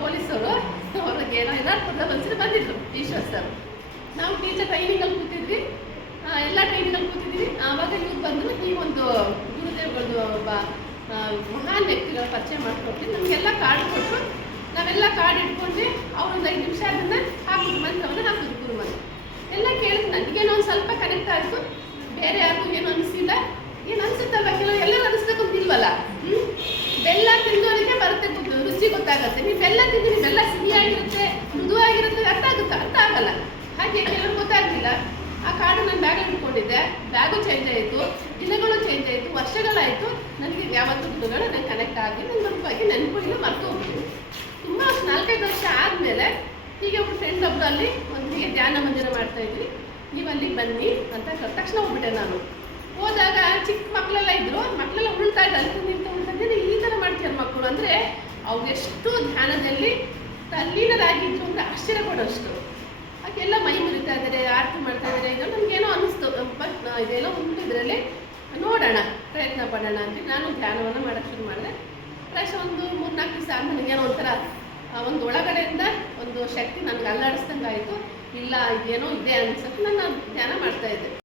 ಪೊಲೀಸರು ಅವ್ರಿಗೆ ಏನೋ ಯಥಾರ್ಥದ ಒಂದ್ಸರಿ ಬಂದಿದ್ರು ಈಶ್ವರ್ ಸರ್. ನಾವು ಟೀಚರ್ ಟ್ರೈನಿಂಗಲ್ಲಿ ಕೂತಿದ್ವಿ. ಎಲ್ಲ ಟ್ರೈನಿಂಗಲ್ಲಿ ಕೂತಿದ್ವಿ. ಆವಾಗ ಇವ್ರು ಬಂದರು ಈ ಒಂದು ಗುರುದೇವ್ಗಳದ್ದು ಒಬ್ಬ ಮಹಾನ್ ವ್ಯಕ್ತಿಗಳ ಪರಿಚಯ ಮಾಡ್ಕೊಟ್ಟು ನಮಗೆಲ್ಲ ಕಾರ್ಡ್ ಕೊಟ್ಟರು ನಾವೆಲ್ಲ ಕಾರ್ಡ್ ಇಟ್ಕೊಂಡ್ವಿ. ಅವ್ರೊಂದು ಐದು ನಿಮಿಷ ಅದನ್ನು ಹಾಕಿದ್ರು ಮಂತ್ರವನ್ನು ಹಾಕಿದ್ರು ಗುರು ಮಂತ್ರ ಎಲ್ಲ ಕೇಳಿದ್ರು. ನನಗೇನೋ ಒಂದು ಸ್ವಲ್ಪ ಕನೆಕ್ಟ್ ಆಯಿತು. ಬೇರೆ ಯಾರಿಗೂ ಏನೂ ಅನಿಸಿಲ್ಲ. ಏನು ಅನಿಸುತ್ತಲ್ಲ ಕೆಲವು ಎಲ್ಲರೂ ಅನಿಸ್ಬೇಕು ಬೆಲ್ಲ ತಿಂದಿರಿ ಬೆಲ್ಲ ಸಿಹಿಯಾಗಿರುತ್ತೆ ಮೃದುವಾಗಿರುತ್ತೆ ಅರ್ಥ ಆಗುತ್ತೆ? ಅರ್ಥ ಆಗಲ್ಲ. ಹಾಗೆ ಕೆಲವರು ಗೊತ್ತಾಗಲಿಲ್ಲ. ಆ ಕಾರ್ಡು ನಾನು ಬ್ಯಾಗ್ ಇಟ್ಕೊಂಡಿದ್ದೆ. ಬ್ಯಾಗು ಚೇಂಜ್ ಆಯಿತು, ದಿನಗಳು ಚೇಂಜ್ ಆಯಿತು, ವರ್ಷಗಳಾಯಿತು. ನನಗೆ ಯಾವತ್ತೂ ಗುರುಗಳು ನನಗೆ ಕನೆಕ್ಟ್ ಆಗಿ ನನ್ನ ಬಗ್ಗೆ ನೆನಪು ಇಲ್ಲ ಮರ್ತು ಹೋಗ್ತೀನಿ ತುಂಬ ನಾಲ್ಕೈದು ವರ್ಷ ಆದಮೇಲೆ ಹೀಗೆ ಒಬ್ಬರು ಫ್ರೆಂಡ್ ಒಬ್ಬರು ಅಲ್ಲಿ ಒಂದು ಹೀಗೆ ಧ್ಯಾನ ಮಂದಿರ ಮಾಡ್ತಾ ಇದ್ವಿ. ನೀವು ಅಲ್ಲಿಗೆ ಬನ್ನಿ ಅಂತ ತಕ್ಷಣ ಹೋಗ್ಬಿಟ್ಟೆ ನಾನು. ಹೋದಾಗ ಚಿಕ್ಕ ಮಕ್ಕಳೆಲ್ಲ ಇದ್ರು. ಮಕ್ಕಳೆಲ್ಲ ಉಳ್ತಾ ಇದ್ದ ಅಂತ ಈ ಥರ ಮಾಡ್ತೀಯ ಮಕ್ಕಳು. ಅಂದರೆ ಅವ್ರು ಎಷ್ಟು ಧ್ಯಾನದಲ್ಲಿ ತಲ್ಲೀನರಾಗಿದ್ರು ಅಂತ ಆಶ್ಚರ್ಯ ಪಡೋಷ್ಟು. ಹಾಗೆಲ್ಲ ಮೈ ಮುರಿತಾ ಇದ್ದಾರೆ, ಆರತಿ ಮಾಡ್ತಾ ಇದ್ದಾರೆ, ಇದು ನಮಗೇನೋ ಅನಿಸ್ತು. ಬಟ್ ಇದೆಲ್ಲ ಉಂಟು ಇದರಲ್ಲಿ. ನೋಡೋಣ, ಪ್ರಯತ್ನ ಪಡೋಣ ಅಂತ ನಾನು ಧ್ಯಾನವನ್ನು ಮಾಡೋಕ್ಕೆ ಶುರು ಮಾಡಿದೆ. ಪ್ರಶ್ ಒಂದು ಮೂರು ನಾಲ್ಕು ದಿವಸ ನನಗೇನೋ ಒಂಥರ ಒಂದು ಒಳಗಡೆಯಿಂದ ಒಂದು ಶಕ್ತಿ ನನಗೆ ಅಲ್ಲಾಡಿಸ್ದಂಗೆ ಆಯಿತು ಇಲ್ಲ, ಇದೇನೋ ಇದೆ ಅನ್ಸುತ್ತೆ. ನಾನು ಧ್ಯಾನ ಮಾಡ್ತಾ ಇದ್ದೆ.